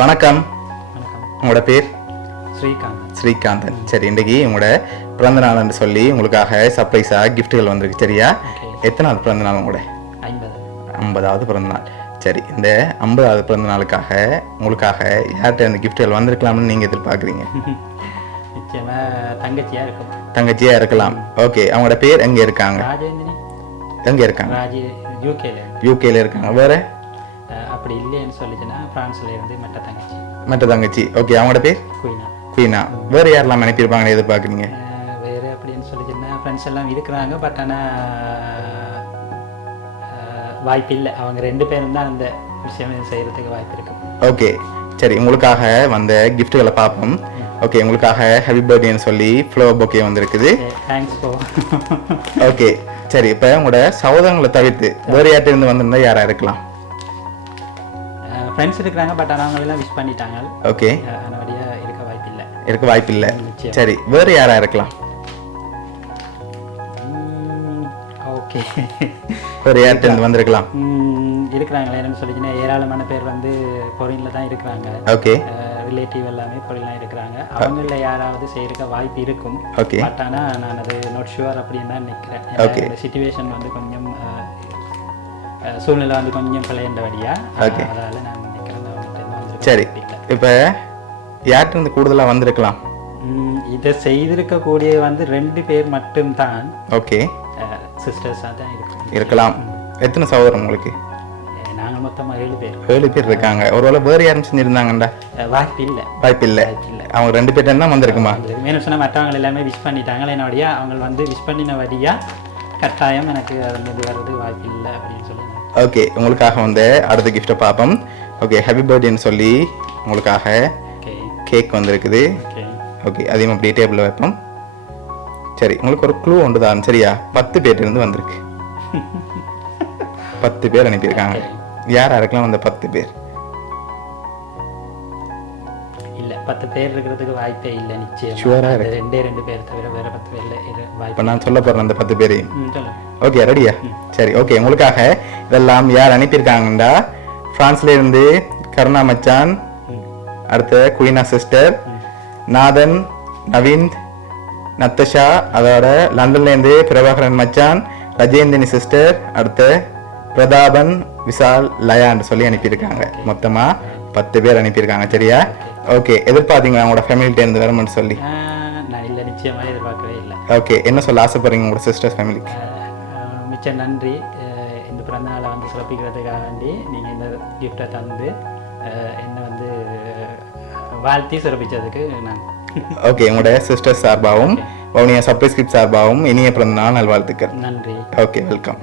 வணக்கம். வணக்கம். உங்களோட பேர்? ஸ்ரீகாந்த். ஸ்ரீகாந்தன். சரி, இன்றைக்கி உங்களோட பிறந்த நாள்னு சொல்லி உங்களுக்காக சர்ப்ரைஸாக கிஃப்ட்டுகள் வந்திருக்கு. சரியா? எத்தனாவது பிறந்த நாள் உங்களோட? 50வது பிறந்த நாள். சரி, இந்த 50வது பிறந்த நாளுக்காக உங்களுக்காக யார்கிட்ட இந்த கிஃப்ட்டுகள் வந்திருக்கலாம்னு நீங்கள் எதிர்பார்க்குறீங்க? நிச்சயமாக தங்கச்சியாக இருக்கும். தங்கச்சியாக இருக்கலாம். ஓகே, அவங்களோட பேர் எங்கே இருக்காங்க? ராஜேந்தினி. எங்கே இருக்காங்க? யூகேல இருக்காங்க. வேறு அப்படி இல்லைன்னு சொல்லிச்சுன்னா பிரான்ஸ்ல இருந்து மற்ற தங்கச்சி. ஓகே, அவங்களோட பேர்? குயினா. வேறு யாரெல்லாம் அனுப்பியிருப்பாங்கன்னு எதிர்பார்க்குறீங்க? வேறு அப்படின்னு சொல்லிச்சுன்னா ஃப்ரெண்ட்ஸ் எல்லாம் இருக்கிறாங்க. பட் ஆனால் வாய்ப்பு இல்லை. அவங்க 2 பேரும் தான் அந்த விஷயம் செய்கிறதுக்கு வாய்ப்பு இருக்கு. ஓகே, சரி, உங்களுக்காக வந்த கிஃப்ட்டுகளை பார்ப்போம். ஓகே, உங்களுக்காக ஹாப்பி பர்த்டேன்னு சொல்லி ஃப்ளவர் பொக்கே வந்திருக்குது. தேங்க்ஸ் போ. ஓகே, சரி, இப்போ உங்களோட சகோதரங்களை தவிர்த்து வேறு யார்கிட்ட இருந்து வந்திருந்தா யாராக இருக்கலாம்? ஃப்ரெண்ட்ஸ் இருக்கிறாங்க. பட் ஆனால் அவங்க எல்லாம் விஷ் பண்ணிட்டாங்க. ஓகே, அதனால இருக்க வாய்ப்பு இல்லை. சரி, வேறு யாராக இருக்கலாம்? ஓகே, வேறு யார்கிட்ட இருந்து வந்திருக்கலாம்? இருக்கிறாங்களே. என்னன்னு சொல்லிச்சுன்னா ஏராளமான பேர் வந்து பொருளில் தான் இருக்கிறாங்க. ஓகே, ரிலேட்டிவ் எல்லாமே பொருளாக இருக்கிறாங்க. அவங்கள யாராவது செய்யறதுக்கு வாய்ப்பு இருக்கும். ஓகே, பட் ஆனால் நான் அது நாட் ஷுவர் அப்படின்னு தான் நிற்கிறேன். ஓகே, இந்த சிச்சுவேஷன் வந்து கொஞ்சம் சூழ்நிலை வந்து கொஞ்சம் பிழையண்டபடியா. ஓகே, அதனால நான் நினைக்கிறேன் அவங்ககிட்ட. சரி, இப்போ யார்கிட்ட இருந்து கூடுதலாக வந்திருக்கலாம்? இதை செய்திருக்கக்கூடிய வந்து 2 பேர் மட்டும்தான். ஓகே, சிஸ்டர்ஸாக தான் இருக்கலாம். எத்தனை சகோதரம் உங்களுக்கு? நாங்கள் மொத்தமாக 7 பேர் இருக்காங்க. ஒருவேளை வேறு யாரும் செஞ்சுருந்தாங்கண்டா? வாய்ப்பு இல்லை. அவங்க 2 பேர்ட்ட தான் வந்திருக்குமா? வேணும் சொன்னால் மற்றவங்க எல்லாமே விஷ் பண்ணிட்டாங்களே. என்னோடைய அவங்க வந்து விஷ் பண்ணின வழியா கட்டாயம் எனக்கு அது மீது வர்றது வாய்ப்பு இல்லை அப்படின்னு சொல்லி. ஓகே, உங்களுக்காக வந்து அடுத்த கிஃப்ட்டை பார்ப்போம். ஓகே, ஹாப்பி பர்த்டேன்னு சொல்லி உங்களுக்காக கேக் வந்திருக்குது. ஓகே, அதையும் அப்படியே டேபிளில் வைப்போம். சரி, உங்களுக்கு ஒரு க்ளூ ஒன்று தான். சரியா? 10 பேர்லேருந்து வந்திருக்கு. 10 பேர் அனுப்பியிருக்காங்க. யாரா இருக்கலாம் அந்த 10 பேர்? இல்லை, 10 பேர் இருக்கிறதுக்கு வாய்ப்பே இல்லை. நிச்சயம் ஷுவராக இருக்கு. 2 பேர் தவிர வேற 10 பேர் இல்லை. இப்போ நான் சொல்ல போகிறேன் அந்த 10 பேரையும். ஓகே, ரெடியா? சரி, ஓகே, உங்களுக்காக இதெல்லாம் யார் அனுப்பியிருக்காங்கண்டா, ஃப்ரான்ஸ்ல இருந்து கருணா மச்சான், அடுத்த குயினா சிஸ்டர், நாதன், நவீந்த், நத்தஷா, அதோட லண்டன்லேருந்து பிரபாகரன் மச்சான், ரஜேந்தினி சிஸ்டர், அடுத்த பிரதாபன், விசால், லயான்னு சொல்லி அனுப்பியிருக்காங்க. மொத்தமாக 10 பேர் அனுப்பியிருக்காங்க. சரியா? ஓகே, எதிர்பார்த்தீங்களா உங்களோட ஃபேமிலிகிட்ட இருந்து வரணும்னு சொல்லி? நான் இல்லை, நிச்சயமாக எதிர்பார்க்கவே இல்லை. ஓகே, என்ன சொல்ல ஆசைப்படுறீங்க உங்களோட சிஸ்டர்ஸ் ஃபேமிலிக்கு? மிச்ச நன்றி. இந்த பிறந்த நாளை வந்து சிறப்பிக்கிறதுக்காக வேண்டி நீங்கள் இந்த கிஃப்டை தந்து என்னை வந்து வாழ்த்தி சிறப்பித்ததுக்கு நான். ஓகே, உங்களோட சிஸ்டர் சார்பாகவும் வவுனியா சர்ப்ரைஸ் கிஃப்ட் சார்பாகவும் இனிய பிறந்த நாள் நல்வாழ்த்துக்கள். நன்றி. Okay, welcome.